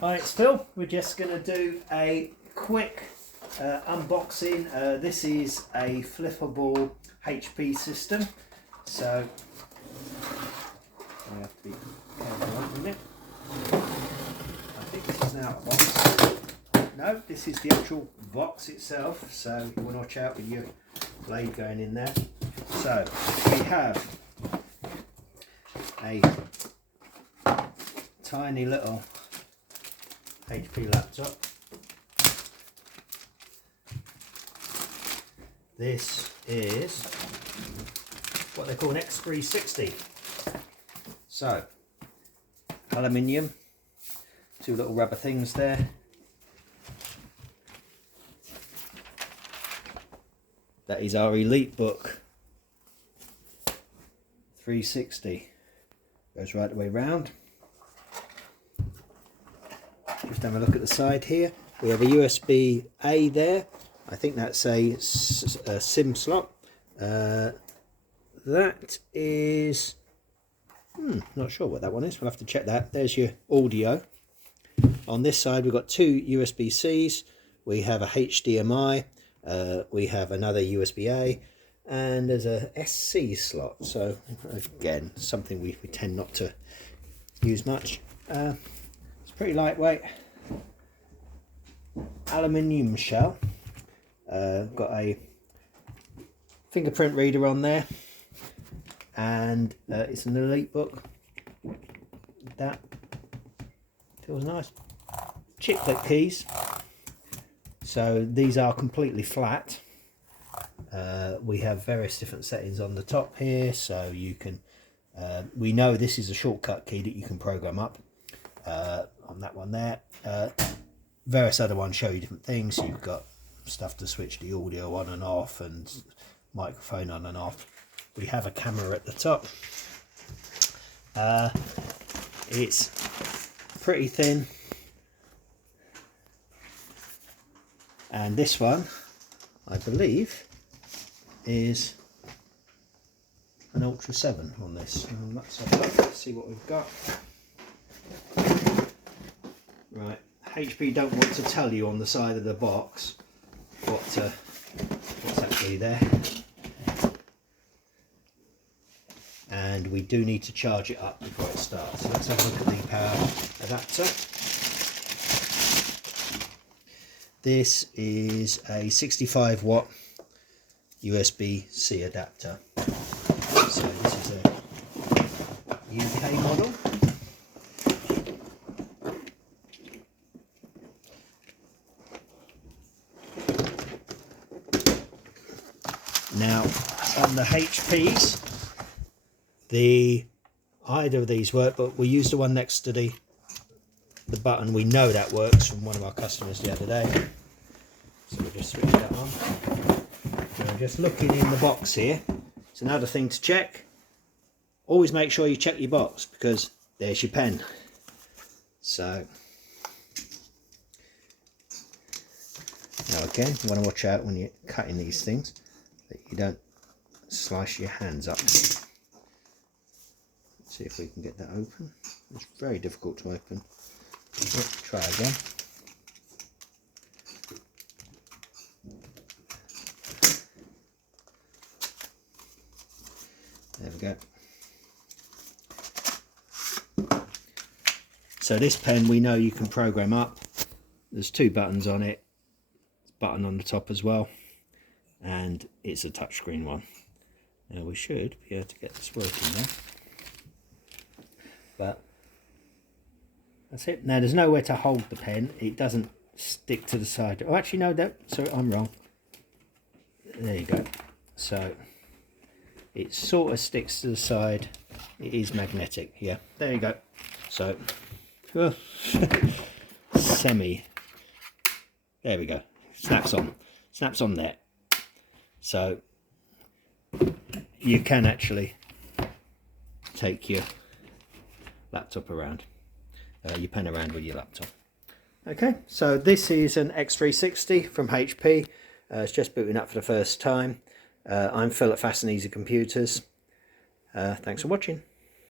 Hi, it's Phil. We're just going to do a quick unboxing. This is a flippable HP system, so I have to be careful opening it. I think this is now a box. No, this is the actual box itself, so you want to watch out with your blade going in there. So we have a tiny little HP laptop. This is what they call an X360. So, aluminium, two little rubber things there. That is our EliteBook 360. Goes right the way round. Just have a look at the side here. We have a USB-A there. I think that's a SIM slot. That is, not sure what that one is. We'll have to check that. There's your audio. On this side, we've got two USB-Cs. We have a HDMI. We have another USB-A. And there's a SC slot. So, again, something we tend not to use much. It's pretty lightweight. Aluminium shell. Got a fingerprint reader on there, and it's an EliteBook. That feels nice. Chiclet keys. So these are completely flat. We have various different settings on the top here, so you can. We know this is a shortcut key that you can program up. On that one there. Various other ones show you different things. You've got stuff to switch the audio on and off and microphone on and off. We have a camera at the top. It's pretty thin, and this one I believe is an Ultra 7 on this. Let's have a look, see what we've got. Right, HP don't want to tell you on the side of the box what's actually there, and we do need to charge it up before it starts. So let's have a look at the power adapter. This is a 65 watt USB-C adapter. So this is a UK model. Now, on the HPs, either of these work, but we use the one next to the button. We know that works from one of our customers the other day. So we'll just switch that on. Now, just looking in the box here, it's another thing to check. Always make sure you check your box, because there's your pen. So, now again, you want to watch out when you're cutting these things, that you don't slice your hands up. Let's see if we can get that open. It's very difficult to open. Let's try again. There we go. So this pen, we know you can program up. There's two buttons on it. There's a button on the top as well. And it's a touchscreen one. Now we should be able to get this working there. But that's it. Now there's nowhere to hold the pen. It doesn't stick to the side. Oh, actually no, sorry, I'm wrong. There you go. So it sort of sticks to the side. It is magnetic. Yeah, there you go. So semi. There we go. Snaps on. Snaps on there. So you can actually take your laptop around, your pen around with your laptop. Okay, so this is an X360 from HP. It's just booting up for the first time. I'm Phil at Fast and Easy Computers. Thanks for watching.